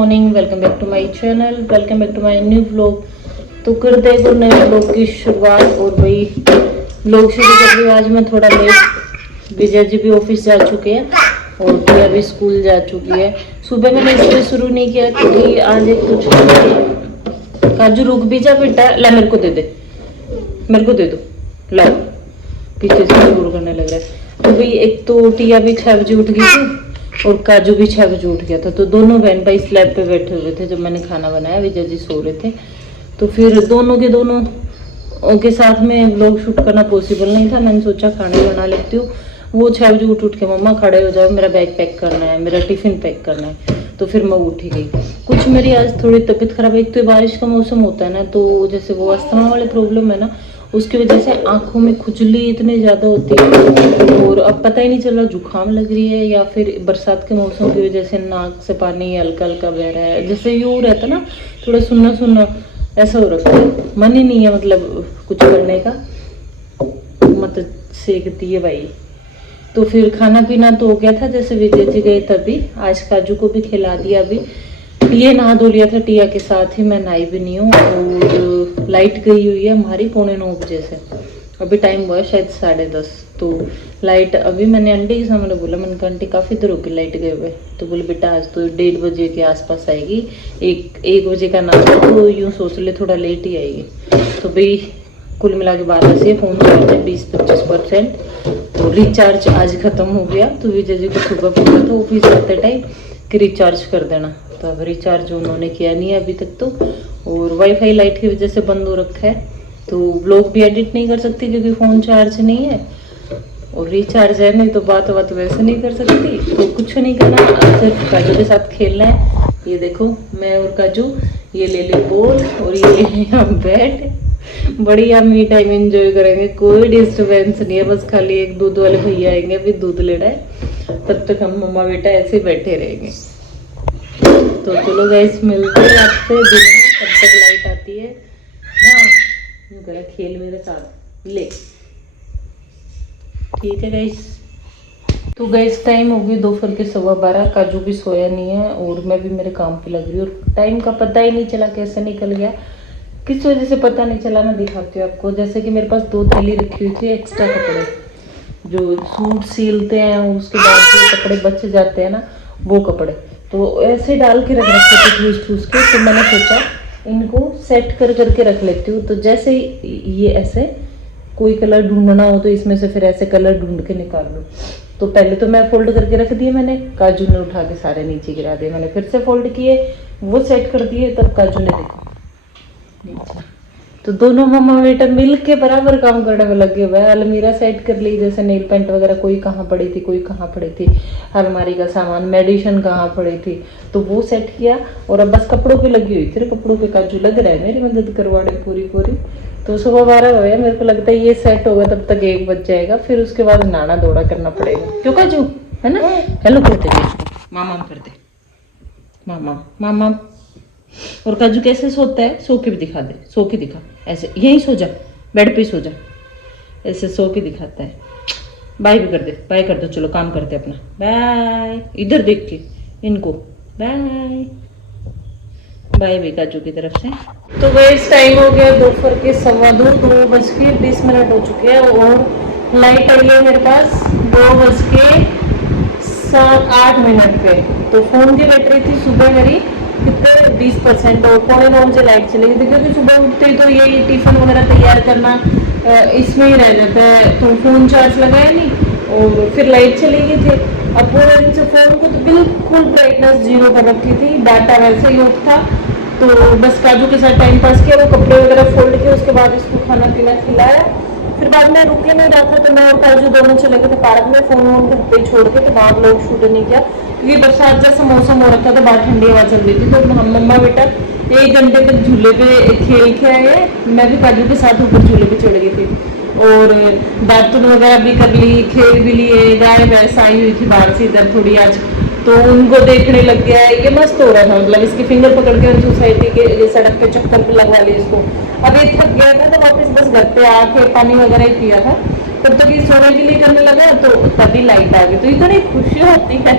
Morning, welcome back to my channel, welcome back to my new vlog. तो करते हैं नए व्लॉग की शुरुआत। और भाई व्लॉग शुरू कर रही हूँ। आज मैं थोड़ा लेट, विजय जी भी ऑफिस जा चुके हैं और टिया भी स्कूल जा चुकी है। सुबह मैंने इसलिए शुरू नहीं किया क्योंकि आज एक तो छुट्टी। काजू रुक भी जा बेटा, ला मेरे को दे दे, मेरे को दे दो, ला। पीछे से शुरू करने लग रहा है। तो भाई एक तो टिया भी 6 बजे उठ गई थी और काजू भी 6 बजे उठ गया था। तो दोनों बहन भाई स्लैब पे बैठे हुए थे जब मैंने खाना बनाया। विजय जी सो रहे थे। तो फिर दोनों के साथ में व्लॉग शूट करना पॉसिबल नहीं था। मैंने सोचा खाना बना लेती हूँ। वो 6 बजे उठ के मम्मा खड़े हो जाओ, मेरा बैग पैक करना है, मेरा टिफिन पैक करना है। तो फिर मैं उठ ही गई। कुछ मेरी आज थोड़ी तबीयत खराब है। एक तो बारिश का मौसम होता है ना, तो जैसे वो अस्थमा वाले प्रॉब्लम है ना, उसकी वजह से आंखों में खुजली इतनी ज़्यादा होती है और अब पता ही नहीं चल रहा जुकाम लग रही है या फिर बरसात के मौसम की वजह से नाक से पानी हल्का हल्का बह रहा है। जैसे यूँ रहता ना, थोड़ा सुनना सुनना ऐसा हो रखा है। मन ही नहीं है मतलब कुछ करने का, मतलब सेकती है भाई। तो फिर खाना पीना तो हो गया था, जैसे विजय जी गए तभी। आज काजू को भी खिला दिया। अभी टिया नहा धो लिया था, टिया के साथ ही मैं नहाई भी नहीं हूँ। और लाइट गई हुई है हमारी 8:45 बजे से। अभी टाइम हुआ है शायद 10:30। तो लाइट अभी मैंने आंटी के सामने बोला, मैंने कहा आंटी काफ़ी देर होगी लाइट गए हुए। तो बोले बेटा आज तो 1:30 बजे के आसपास आएगी, 1 बजे का नाम है तो यूँ सोच ले थोड़ा लेट ही आएगी। तो भाई कुल मिला के 12 से फ़ोन करते 20-25%। तो रिचार्ज आज ख़त्म हो गया। तो विजय जी को सुबह बोला था ऑफिस जाते टाइम कि रिचार्ज कर देना। तो अब रिचार्ज उन्होंने किया नहीं है अभी तक तो। और वाईफाई लाइट की वजह से बंद हो रखा है। तो व्लॉग भी एडिट नहीं कर सकती क्योंकि फ़ोन चार्ज नहीं है और रिचार्ज है नहीं, तो बात वैसे नहीं कर सकती। तो कुछ नहीं करना, सिर्फ काजू के साथ खेलना है। ये देखो मैं और काजू, ये ले ले बॉल और ये ले ले हम बैट। बढ़िया मी टाइम एंजॉय करेंगे, कोई डिस्टर्बेंस नहीं है। बस खाली एक दूध वाले भैया आएंगे, अभी दूध लेना है, तब तक हम मम्मा बेटा ऐसे बैठे रहेंगे। तो चलो गाइस मिलते हैं आपसे दिन में, तब तक लाइट आती है। हाँ यूँ करा खेल मेरे साथ ले, ठीक है गाइस। तो गाइस टाइम हो गई दोपहर के 12:15। काजू भी सोया नहीं है और मैं भी मेरे काम पे लग रही हूँ। और टाइम का पता ही नहीं चला कैसे निकल गया, किस वजह से पता नहीं चला। मैं दिखाती हूँ आपको। जैसे कि मेरे पास 2 थैली रखी हुई थी एक्स्ट्रा कपड़े, जो सूट सीलते हैं उसके बाद जो कपड़े बच जाते हैं ना, वो कपड़े तो ऐसे डाल के रख रखे थे ठूस ठूस के। तो मैंने सोचा इनको सेट करके रख लेती हूँ। तो जैसे ये ऐसे कोई कलर ढूंढना हो तो इसमें से फिर ऐसे कलर ढूंढ के निकाल लो। तो पहले तो मैं फोल्ड करके रख दिए मैंने, काजू ने उठा के सारे नीचे गिरा दिए। मैंने फिर से फोल्ड किए, वो सेट कर दिए, तब काजू ने देखो नीचे। तो दोनों मम्मा बेटा मिल के बराबर काम करने में लगे हुए हैं। अलमीरा सेट कर ली, जैसे नेल पेंट वगैरह कोई कहाँ पड़ी थी, कोई कहाँ पड़ी थी, अलमारी का सामान, मेडिसिन कहाँ पड़ी थी, तो वो सेट किया। और अब बस कपड़ों पे लगी हुई थी। कपड़ों पे काजू लग रहा है मेरी मदद करवाने पूरी। तो सुबह 12 हो गया, मेरे को लगता है ये सेट होगा तब तक 1 बज जाएगा। फिर उसके बाद नाना दौड़ा करना पड़ेगा, क्यों काजू है ना। हेलो करते मामा कर दे, मामा मामा। और काजू कैसे सोता है, सो के भी दिखा दे, सो के दिखा, ऐसे यहीं सो जा, बेड पे सो जा, ऐसे सो के दिखाता है। बाय भी कर दे, बाय कर दो, चलो काम करते अपना, बाय। इधर देख के इनको बाय बाय भी काजू की तरफ से। तो वेस्ट टाइम हो गया दोपहर के 2:15 हो चुके हैं और लाइट आई है मेरे पास 2:08 पे। तो फोन की बैटरी थी सुबह मेरी कितने 20% और 9:15 बजे लाइट चली गई थी, क्योंकि सुबह उठते ही तो ये टिफिन वगैरह तैयार करना इसमें ही रह जाता है। तो फोन चार्ज लगाया नहीं और फिर लाइट चली गई थी। अब पूरे दिन से फोन को तो बिल्कुल ब्राइटनेस 0 कर रखी थी, डाटा वैसे ही ऑफ था। तो बस काजू के साथ टाइम पास किया, वो कपड़े वगैरह फोल्ड किए, उसके बाद इसको खाना पीना खिलाया। फिर बाद में रुके नहीं रहा था, तो मैं और काजू दोनों चले गए थे पार्क में। फोन वोन घर पे छोड़ के, तो वहाँ लोग शूट नहीं किया क्योंकि बरसात जैसा मौसम हो रखा था, बाहर ठंडी हवा चल रही थी। तो हम मम्मा बेटा 1 घंटे तक झूले पे खेल के आए। मैं भी काजू के साथ ऊपर झूले पे चढ़ गई थी और दातुन वगैरह भी कर ली, खेल भी लिए। गाय भैंस आई हुई थी बाहर से इधर थोड़ी आज, तो उनको देखने लग गया है। ये मस्त हो रहा था, मतलब इसकी फिंगर पकड़ के सोसाइटी के सड़क पे चक्कर पे लगवा ली इसको। अब ये थक गया था तो वापस बस घर पे आके पानी वगैरह ही पिया था। तब तक ये सोने के लिए करने लगा तो तभी लाइट आ गई, तो इतनी खुशी होती है।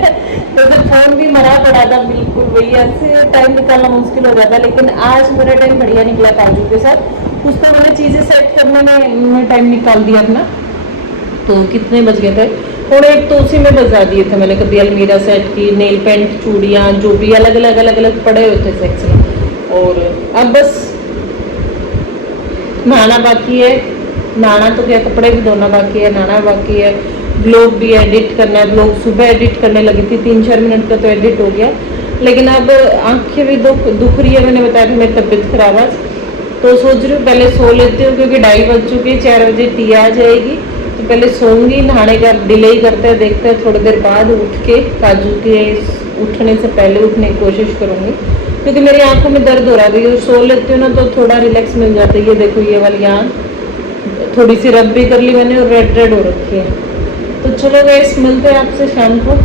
तो फिर फोन भी मरा पड़ा था बिल्कुल, वही ऐसे टाइम निकालना मुश्किल हो जाता, लेकिन आज मेरा टाइम बढ़िया निकला काजू के साथ। कुछ तो मैंने चीजें सेट करने में टाइम निकाल दिया अपना। तो कितने बज गए थे, थोड़े एक तो उसी में बजा दिए थे मैंने, कभी अलमीरा सेट की, नेल पेंट, चूड़ियाँ, जो भी अलग अलग पड़े हुए थे सेक्शन। और अब बस नहाना बाकी है, नहाना तो क्या, कपड़े भी धोना बाकी है, नहाना बाकी है, ब्लॉग भी एडिट करना है। ब्लॉग सुबह एडिट करने लगी थी, 3-4 मिनट का तो एडिट हो गया, लेकिन अब आंखें भी दुख रही है। मैंने बताया कि मेरी तबीयत खराब है, तो सोच रही हूँ पहले सो लेती हूँ, क्योंकि 2:30 बज चुके, 4 बजे टिया आ जाएगी, तो पहले सोऊंगी। नहाने का डिले ही करते हैं, देखते हैं थोड़ी देर बाद उठ के काजू के उठने से पहले उठने की कोशिश करूँगी, क्योंकि मेरी आंखों में दर्द हो रहा है। और सो लेती हूँ ना तो थोड़ा रिलैक्स मिल जाता है। ये देखो ये वाली आँख थोड़ी सी रब भी कर ली मैंने और रेड हो रखी है। तो चलो गाइस, मिलते हैं आपसे शाम को।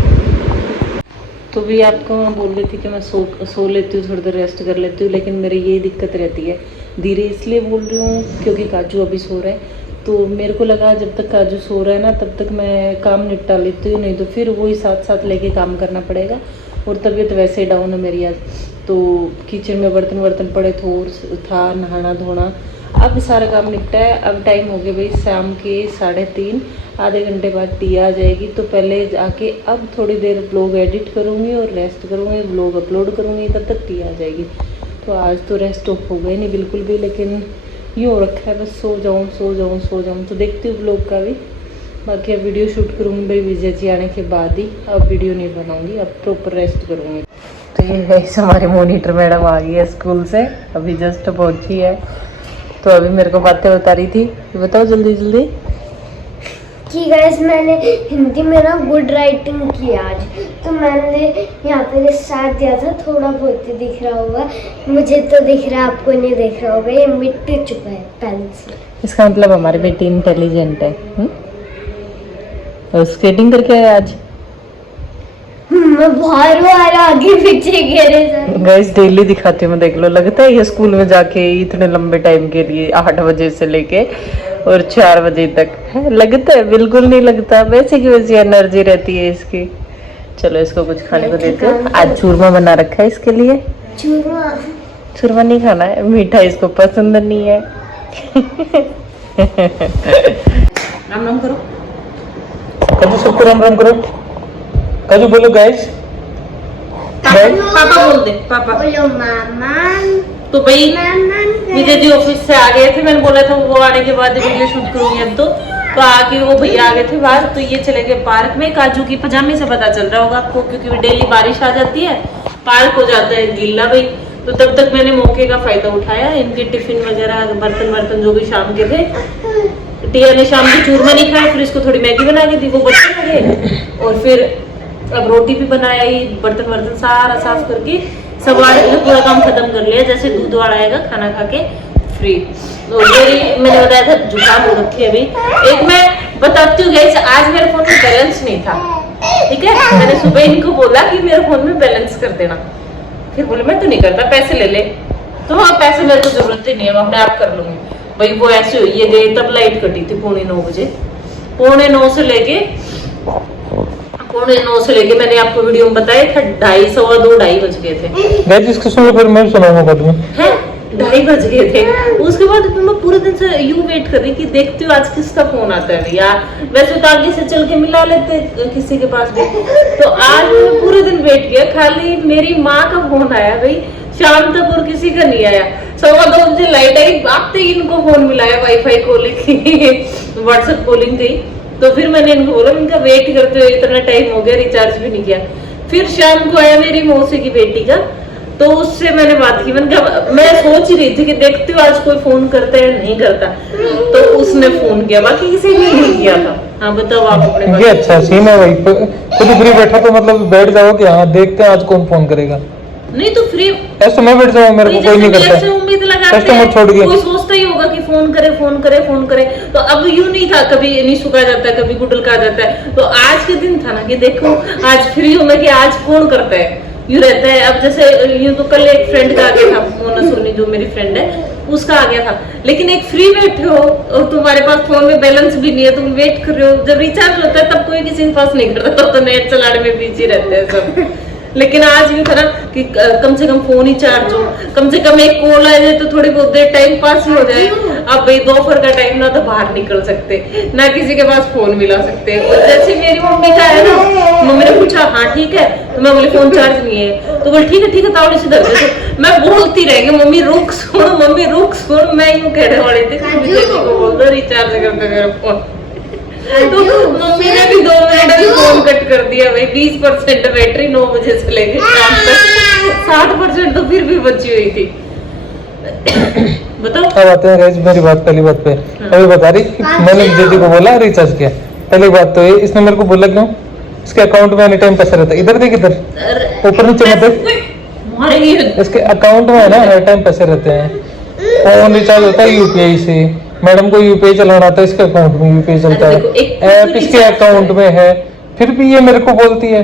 तो भी आपको मैं बोल रही थी कि मैं सो लेती हूँ, थोड़ी देर रेस्ट कर लेती हूँ, लेकिन मेरी ये दिक्कत रहती है। धीरे इसलिए बोल रही हूँ क्योंकि काजू अभी सो रहा है, तो मेरे को लगा जब तक काजू सो रहा है ना तब तक मैं काम निपटा लेती हूँ, नहीं तो फिर वही साथ साथ लेके काम करना पड़ेगा। और तबीयत वैसे ही डाउन है मेरी आज। तो किचन में बर्तन पड़े था, नहाना धोना, अब सारा काम निपटा है। अब टाइम हो गया भाई शाम के 3:30, आधे घंटे बाद टिया आ जाएगी, तो पहले जाके अब थोड़ी देर ब्लॉग एडिट करूँगी और रेस्ट करूँगी, ब्लॉग अपलोड करूँगी, तब तक टिया आ जाएगी। तो आज तो रेस्ट ऑफ हो गई नहीं बिल्कुल भी, लेकिन यूँ हो रखा है बस सो जाऊँ। तो देखती हूँ ब्लॉग का भी, बाकी अब वीडियो शूट करूँगी भाई विजय जी आने के बाद ही, अब वीडियो नहीं बनाऊँगी, अब प्रॉपर रेस्ट करूँगी। तो ये गाइस हमारी मॉनिटर मैडम आ गई है स्कूल से, अभी जस्ट पहुँची है, तो अभी मेरे को बातें बता रही थी। बताओ जल्दी कि गाइस मैंने हिंदी में ना गुड राइटिंग की आज, तो मैंने यहाँ पे स्टार दिया था, थोड़ा बहुत ही दिख रहा होगा, मुझे तो दिख रहा है, आपको नहीं दिख रहा होगा, ये मिट चुका है पेन से। इसका मतलब हमारी बेटी इंटेलिजेंट है। और स्केटिंग करके आए आज। मैं बार आगे पीछे गिरे। गाइस डेली दिखाती हूँ मैं, देख लो, लगता है ये स्कूल में जाके इतने लंबे टाइम के लिए 8 बजे से लेके और 4 बजे तक है, लगता है? बिल्कुल नहीं लगता, वैसे की वैसी एनर्जी रहती है इसकी। चलो इसको कुछ खाने को देते हैं। आज चूरमा बना रखा है इसके लिए। चूरमा नहीं खाना है, मीठा इसको पसंद नहीं है। राम राम करो काजू, सबको राम राम करो। काजू बोलो गाइस। पापा बोल दे, पापा बोलो मामा। तो भाई विजय जी ऑफिस से आ गए थे, मैंने बोला था वो आने के बाद वीडियो शूट करूंगी अब तो आके वो भैया आ गए थे बाहर, तो ये चले गए पार्क में। काजू की पजामे से पता चल रहा होगा आपको, क्योंकि डेली बारिश आ जाती है, पार्क हो जाता है गीला भाई। तो तब तक मैंने मौके का फायदा उठाया, इनके टिफिन वगैरह बर्तन जो भी शाम के थे। टिया ने शाम की चूरमा नहीं खाया, फिर इसको थोड़ी मैगी बना के दी, वो बच्चे लगे, और फिर अब रोटी भी बनाया, बर्तन सारा साफ करके सब पूरा काम खत्म कर लिया। जैसे दूध वाला आएगा खाना खा के फ्री। तो मैंने बताया था जुकाम हो रखी है अभी। एक मैं बताती हूँ गाइस, आज मेरे फोन में बैलेंस नहीं था, ठीक है? मैंने सुबह इनको बोला कि मेरे फोन में बैलेंस कर देना, फिर बोले मैं तो नहीं करता, पैसे ले ले। तो हाँ, पैसे मेरे को जरूरत ही नहीं है, मैं अपने आप कर लूंगी भाई। वो ऐसे हुई है गई, तब लाइट कटी थी 9:15 बजे, 9:15 से लेके मैंने आपको वीडियो में बताया था 2:30 सवा 2:30 बज गए थे। गाइस इसको सुनो, फिर मैं सुनाऊंगा बाद में। हैं 2:30 बज गए थे। उसके बाद मैं पूरे दिन से यूं वेट कर रही कि देखती हूँ आज किसका फोन आता है भैया। वैसे तो आगे से चल के मिला लेते किसी के पास भी, तो आज मैंने पूरे दिन वेट किया, खाली मेरी माँ का फोन आया भाई शाम तक, और किसी का नहीं आया। 2:15 बजे लाइट आई, आते ही इनको फोन मिलाया, वाईफाई कॉलिंग की, व्हाट्सएप कॉलिंग थी। तो फिर मैंने इनको बोला, इनका वेट करते हुए इतना टाइम हो गया, रिचार्ज भी नहीं किया। फिर शाम को आया मेरी मौसी की बेटी का, तो उससे मैंने बात की। मैं सोच ही रही थी कि देखती हूँ आज कोई फोन करता है नहीं करता, तो उसने फोन किया, बाकी किसी ने नहीं किया था। हाँ बताओ आप अपने बारे में। ये अच्छा सीन है भाई, खुद फ्री बैठा तो मतलब बैठ जाओ कि हाँ देखते हैं आज कौन फोन करेगा। नहीं तो फ्री ऐसे मैं बैठ जाऊँ, मेरे को कोई नहीं करता, उम्मीद लगाते कस्टमर छोड़ के कोई सोचता ही होगा कि फोन करे। तो अब यूं नहीं था, कभी निशु का जाता है, कभी गुडल का जाता है। तो आज के दिन था ना कि देखो आज फ्री हूं मैं कि आज फोन करता है, यूं रहता है। अब जैसे यूं तो कल एक फ्रेंड का आ गया था, मोना सोनी जो मेरी फ्रेंड है, उसका आ गया था। लेकिन एक फ्री बैठे हो और तुम्हारे पास फोन में बैलेंस भी नहीं है, तुम वेट कर रहे हो, जब रिचार्ज होता है तब कोई किसी के पास नहीं करता, तब तो नेट चलाने में बिजी रहते हैं सब। लेकिन आज भी था ना कि कम से कम फोन ही चार्ज हो, कम से कम एक कॉल आ जाए तो थोड़ी बहुत देर टाइम पास ही हो जाए। अब भाई दोपहर का टाइम ना तो बाहर निकल सकते, ना किसी के पास फोन मिला सकते। और जैसे मेरी मम्मी का है ना, मम्मी ने पूछा हाँ ठीक है, तो मैं बोली फोन चार्ज नहीं है, तो बोली ठीक है तावड़े से धर दे। तो मैं बोलती रहेगी मम्मी रुक सुन, मैं यूं कहने वाली थी को बोल दो रिचार्ज कर दो मेरा फोन। तो मम्मी ने भी 2 मिनट में फोन कट कर दिया भाई। 20% बैटरी 9 बजे से लेके शाम तक, 60% तो फिर भी बची हुई थी। बताओ। अब आते हैं गाइस मेरी बात, पहली बात पे अभी बता रही कि मैंने विजय जी को बोला रिचार्ज किया। पहली बात तो ये, इसने मेरे को बोला क्यों, इसके अकाउंट में एनी टाइम पैसा रहता है। इधर देख, इधर ऊपर नीचे मत देख, इसके अकाउंट में है ना हर टाइम पैसे रहते हैं। फोन रिचार्ज होता है यूपीआई से, मैडम को यूपीआई चलाना आता है, इसके अकाउंट में यूपीआई चलता है, ऐप इसके अकाउंट में है, फिर भी ये मेरे को बोलती है।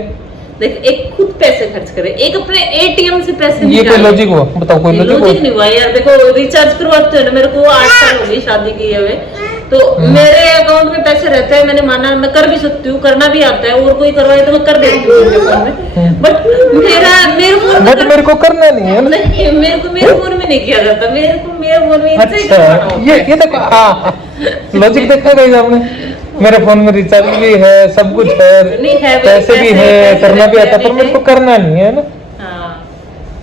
देख एक खुद पैसे खर्च करे, एक अपने एटीएम से पैसे ये कोई लॉजिक हुआ? बताओ कोई लॉजिक नहीं हुआ यार। देखो रिचार्ज करवाते हैं ना, मेरे को 8 साल हो गए शादी की हुए, तो मेरे अकाउंट में पैसे रहते हैं। मैंने माना मैं कर भी सकती हूँ, करना भी आता है, और कोई करवाए तो मैं कर देती हूँ उनके फोन में। बट मेरे को करना नहीं है ना। नहीं, मेरे फोन में नहीं किया जाता, मेरे फोन में अच्छा ये देखो लॉजिक देखा गई आपने, मेरे फोन में रिचार्ज भी है, सब कुछ है, पैसे भी है, करना भी आता, पर मेरे को करना नहीं है ना।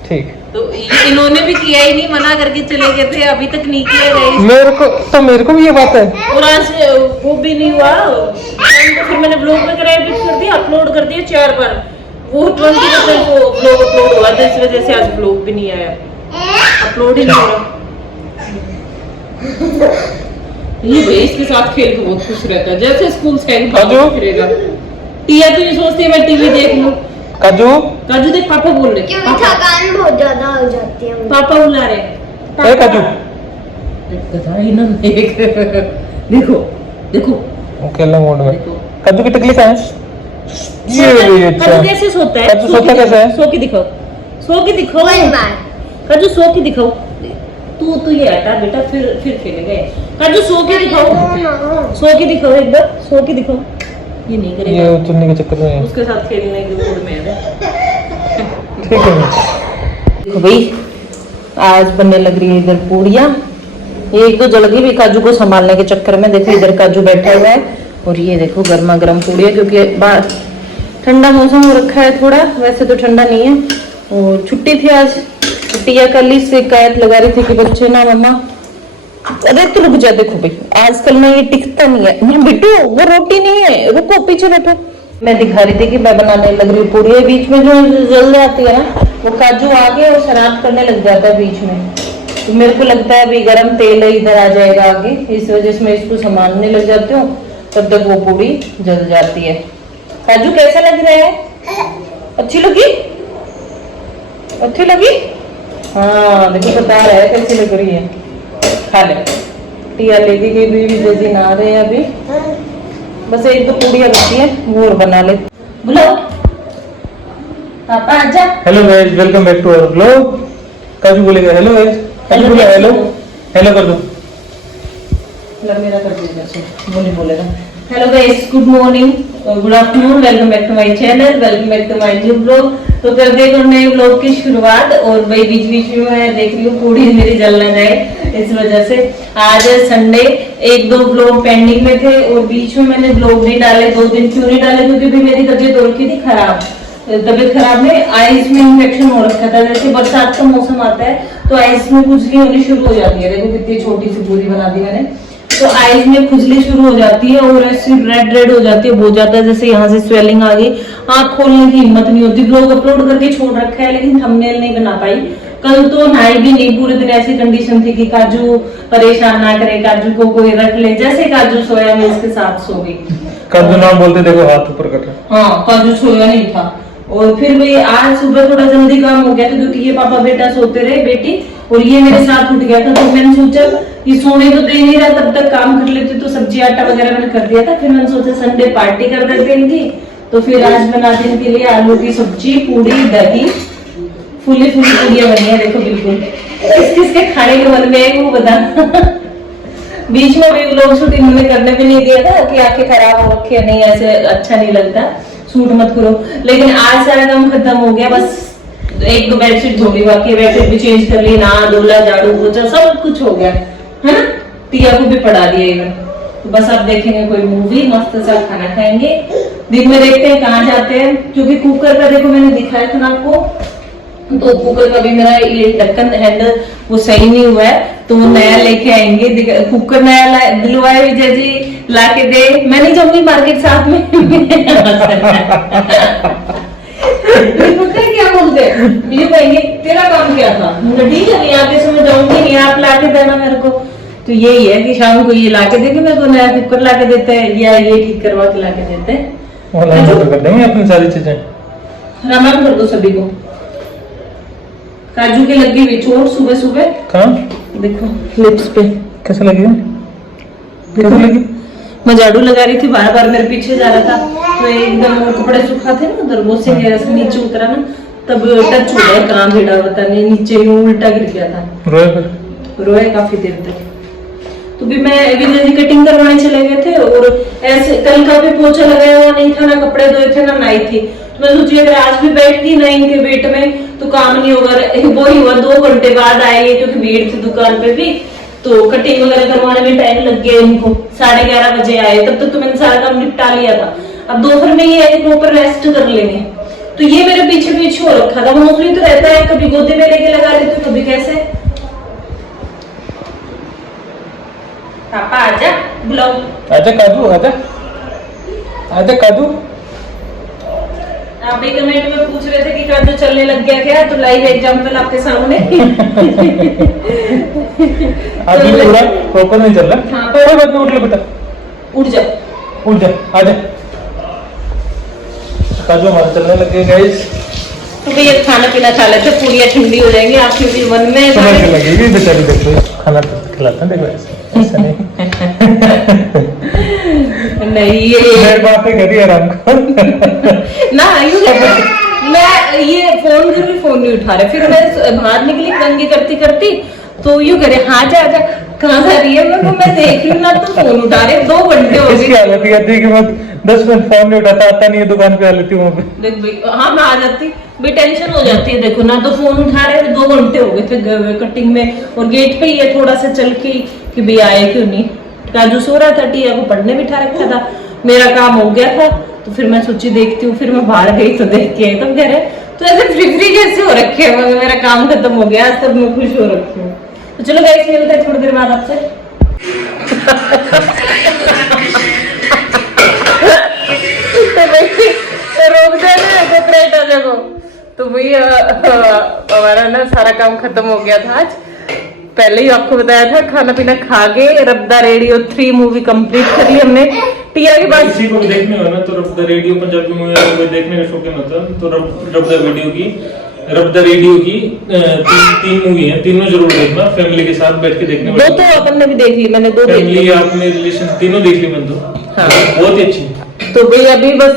ठीक, तो इन्होंने भी किया ही नहीं, मना करके चले गए थे, अभी तक नहीं किया गए। मेरे को भी ये बात है, और आज वो भी नहीं हुआ। तो फिर मैंने ब्लॉग वगैरह एडिट कर दिया, अपलोड कर दिया 4 बार, वो 20% ब्लॉग अपलोड हुआ था, इस वजह से आज ब्लॉग भी नहीं आया, अपलोड ही नहीं हुआ। ये भाई इसके साथ खेल के बहुत खुश रहता है, जैसे स्कूल से फिरेगा। टिया तो ये सोचती है मैं टीवी देख लूं। काजू देख पापा बोल रहे, क्योंकि थकान बहुत ज्यादा हो जाती है, पापा बुला रहे हैं। काजू देखो अकेला मोड में काजू की तकलीफ है। काजू कैसे सोता है? काजू सोता कैसे है? सो के दिखाओ काजू, सो के दिखाओ। तू ये हटा बेटा, फिर खेलेंगे। काजू सो के दिखाओ एक बार, सो के दिखाओ। ये नहीं करेगा, ये चुन्नी के चक्कर में उसके साथ खेलने के मूड में है। ठीक है देखो भाई आज बनने लग रही है इधर पूड़ियाँ। एक तो जल गई भी काजू को संभालने के चक्कर में। देखो इधर काजू बैठा हुआ है, और ये देखो गर्मा गर्म पूड़ियाँ, क्योंकि बाहर ठंडा मौसम हो रखा है थोड़ा, वैसे तो ठंडा नहीं है। और छुट्टी थी आज, टिया कल ही शिकायत लगा रही थी कि बच्चे ना मम्मा, अरे तो रुक जा, देखो भाई आजकल ना ये टिकता नहीं है। बेटू वो रोटी नहीं है, रुको पीछे बैठो। मैं दिखा रही थी कि मैं बनाने लग रही पूरी, बीच में जो जल जाती है ना, वो काजू आगे और शराब करने लग जाता है बीच में। तो मेरे को लगता है अभी गरम तेल इधर आ जाएगा आगे, इस वजह से मैं इसको संभालने लग जाती हूँ, तब तक वो पूरी जल जाती है। काजू कैसा लग रहा है? अच्छी लगी? हाँ देखो बता रहा है कैसी लग रही है, खा ले। टिया लेगी कि भी जैसी ना रहे अभी, बस एक दो पूड़ियाँ बची है, वो और बना ले। बुलाओ पापा आजा। Hello guys, welcome back to our vlog. Kaju बोलेगा हेलो गाइस, काजू बोले हेलो कर दो। मेरा कर दो, बोलेगा hello guys, good morning, good afternoon, welcome back to my channel, welcome back to my new blog. तो कर देगा नए ब्लॉग की शुरुआत। और भाई बीच में मैं देख रही हूँ पूड़ी मेरी जल ना जाए, इस वजह से आज संडे, 1-2 ब्लॉग पेंडिंग में थे, और बीच में मैंने ब्लॉग नहीं डाले। 2 दिन क्यों नहीं डाले? क्योंकि भी मेरी तबीयत हो रखी थी खराब, तबीयत खराब में आइस में इन्फेक्शन हो रखा था। जैसे बरसात का मौसम आता है तो आइस में खुजली होनी शुरू हो जाती है। देखो कितनी छोटी सी पूरी बना दी मैंने, तो आइज में खुजली शुरू हो जाती है और ऐसी रेड हो जाती है, बहुत ज्यादा, जैसे यहाँ से स्वेलिंग आ गई, आँख खोलने की हिम्मत नहीं होती। ब्लॉग अपलोड करके छोड़ रखा है, लेकिन थंबनेल नहीं बना पाई। कल तो नहाई भी नहीं, पूरे दिन ऐसी कंडीशन थी कि काजू परेशान ना करे, काजू को कोई रख ले। जैसे काजू सोया मैं इसके साथ सो गई। काजू नाम बोलते देखो हाथ ऊपर कर रहा। हाँ काजू सोया नहीं था। और फिर भाई आज सुबह थोड़ा जल्दी काम हो गया था, क्योंकि ये पापा बेटा सोते रहे, बेटी और ये मेरे साथ उठ गया था। तो मैंने सोचा कि सोने तो दे नहीं रहा, तब तक काम कर लेते। तो सब्जी आटा वगैरह मैंने कर दिया था। फिर मैंने सोचा संडे पार्टी कर देते इनकी, तो फिर आज बनाते इनके लिए आलू की सब्जी, पूड़ी, दही, फूली पूड़ियाँ बनी है। देखो बिल्कुल किस किस के खाने के मन में है वो बता। बीच में भी लोग शूट इन्होंने करने भी नहीं दिया था कि आंखें खराब हो रखी है, नहीं ऐसे अच्छा नहीं लगता, शूट मत करो। लेकिन आज सारा काम खत्म हो गया, बस एक दो बेडशीट धो ली, बाकी बेडशीट भी चेंज कर ली, नहा धोला झाड़ू पोछा सब कुछ हो गया है ना। टिया को भी पढ़ा दिया इवन। तो बस अब देखेंगे कोई मूवी, मस्त सा खाना खाएंगे। दिन में देखते हैं कहाँ जाते हैं, क्योंकि कुकर का देखो मैंने दिखाया था ना आपको, तो कुकर का भी मेरा ये ढक्कन हैंडल वो सही नहीं हुआ है, तो वो नया लेके आएंगे। कुकर नया दिलवाए विजय जी ला के दे, मैं नहीं जाऊंगी मार्केट साथ में। क्या बोलते ये कहेंगे तेरा काम क्या था, ठीक है नहीं आगे से मैं जाऊंगी नहीं, आप ला के देना मेरे को। तो यही है कि शाम को ये ला के देंगे, मेरे को नया कुकर ला के देते हैं या ये ठीक करवा के ला के देते हैं। ऑनलाइन ऑर्डर कर देंगे अपनी सारी चीजें, रामायण कर दो सभी को। काजू के लगी हुई चोट सुबह सुबह, कहाँ देखो लिप्स पे कैसे लगी है? कैसे लगी? मैं झाड़ू लगा रही थी, बार बार मेरे पीछे जा रहा था, तो एकदम कपड़े सूखा थे ना उधर, वो से नीचे उतरा ना, तब टच हो गया, काम भिड़ा पता नहीं, नीचे उल्टा गिर गया था। रोए फिर? रोए काफी देर तक। तो भी मैं विजय जी कटिंग करवाने चले गए थे, और ऐसे कल का भी पोछा लगाया हुआ नहीं था, ना कपड़े धोए थे ना नाई थी। तो मैं सोची अगर आज भी बैठ गई नाई के वेट में तो काम नहीं होगा। वो ही हुआ 2 घंटे बाद आए, क्योंकि भीड़ थी दुकान पे भी, तो कटिंग वगैरह करवाने में टाइम लग गया इनको। 11:30 बजे आए, तब तक तो मैंने सारा काम निपटा लिया था। अब दोपहर में ये है प्रॉपर रेस्ट कर लेंगे। तो ये मेरे पीछे पीछे हो रखा था, मोस्टली तो रहता है, कभी गोदी में लेके लगा लेती हूँ, कभी कैसे। पापा आजा, बुलाओ। आजा काजू, आजा आजा काजू। आप भी कमेंट में पूछ रहे थे कि काजू चलने लग गया क्या, तो लाइव एग्जांपल आपके सामने। अभी पूरा प्रॉपर नहीं चल रहा। हाँ, कोई बात नहीं, उठ लो बेटा, उठ जा, उठ जा, आजा। काजू हमारे चलने लग गए गाइस। तो भैया खाना पीना खा लेते, पूरियां ठंडी हो जाएंगी आपके भी मन में। समझ के लगेगी बेचारी, देखो खाना खिलाते हैं, देखो ऐसा नहीं। नहीं ये मेरे बाप पे करी आराम को ना, यूं मैं ये फोन नहीं उठा रहे, फिर मैं बाहर निकली दंगे करती करती, तो यूं करे हाँ जा जा, कहाँ जा रही है, मैं देख रही हूँ ना, तो फोन उठा रहे, 2 घंटे हो इसकी गए। हालत कहती है कि मैं 10 मिनट फोन नहीं उठाता, आता नहीं है दुकान पे, आ लेती हूँ देख भाई, हाँ मैं आ जाती, भी टेंशन हो जाती है। देखो ना तो फोन उठा रहे, 2 घंटे हो गए थे कटिंग में, और गेट पे ही है थोड़ा सा चल के कि भाई आए क्यों नहीं। काजू सो रहा था, टिया को पढ़ने बिठा रखा था, मेरा काम हो गया था, तो फिर मैं सोची देखती हूँ, फिर मैं बाहर गई तो देख के आई, तब कह रहे तो ऐसे फ्री कैसे हो रखे हैं, मेरा काम खत्म हो गया, तब मैं खुश हो रखी हूँ। तो चलो गाइस मिलते हैं थोड़ी देर बाद आपसे। रोक देना ऑपरेटर देखो। तो भैया हमारा ना सारा काम खत्म हो गया था आज, पहले ही आपको बताया था। खाना पीना खा के रब द रेडियो 3 मूवी कंप्लीट कर ली हमने। टिया के पास किसी को भी देखने हो ना तो रब द रेडियो पंजाबी मूवी कोई देखने का शौकीन होता है तो रब द रेडियो की 3 मूवी है, तीनों जरूर देखना, फैमिली के साथ बैठ के देखने वाली। 2 तो अपन ने भी देख ली, मैंने 2 देख ली। फैमिली आपने रिलेशन तीनों देख ली मैंने तो। हाँ। बहुत ही अच्छी। तो भाई अभी बस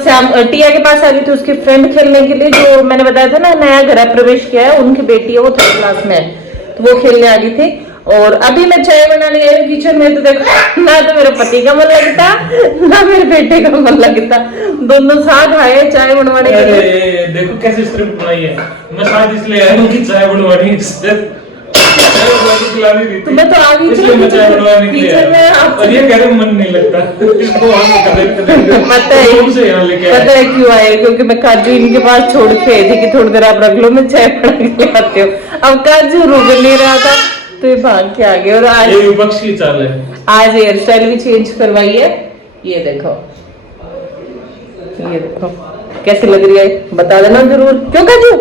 टिया के पास आ गई थी उसकी फ्रेंड खेलने के लिए, जो मैंने बताया था ना नया घर प्रवेश किया है, उनकी बेटी है, वो 3rd क्लास में है, तो वो खेलने आ गई थी। और अभी मैं चाय बनाने गई किचन में, तो देखो ना तो मेरे पति का मन लगता ना मेरे बेटे का मन लगता, दोनों साथ आए चाय बनवाने के लिए। देखो कैसे स्क्रिप्ट बनाई है, मैं साथ इसलिए आया हूँ कि चाय बनवानी तो मैं तो आ गई थी किचन में, और ये कह रहे मन नहीं लगता इसको पता है क्यों आए, क्योंकि मैं काजू इनके पास छोड़ के आई थी कि थोड़ी देर आप रख लो, मैं चाय बना के आती हूँ। अब काजू रुक नहीं रहा था तो ये भाग के आ गए। और आज ये विपक्ष की चाल है, आज हेयर स्टाइल भी चेंज करवाई है, ये देखो कैसी लग रही है, बता देना जरूर। क्यों काजू,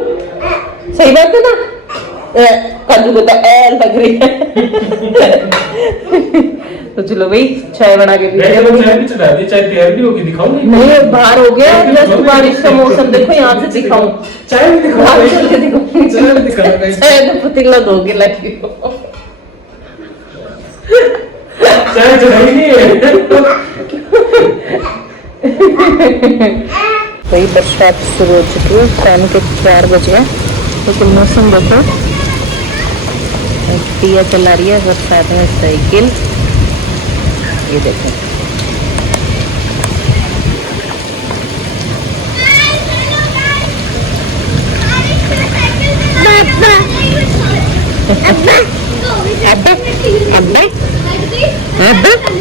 सही बात है ना, काजू को तो लग रही है। तो चलो भाई चाय बना के चाय भी चढ़ा दी, चाय तैयार भी होगी, दिखाओ नहीं बाहर हो गया, जस्ट बारिश का मौसम, देखो यहाँ से दिखाऊं, चाय भी दिखाओ, चाय तो पतीला धो के लगी हो, चाय चढ़ाई नहीं है। वही बरसात शुरू हो चुकी है, शाम के 4 बजे, लेकिन मौसम देखो टिया चला रही है और साथ में साइकिल। ये देखो अब्बा अब्बा अब्बा अब्बा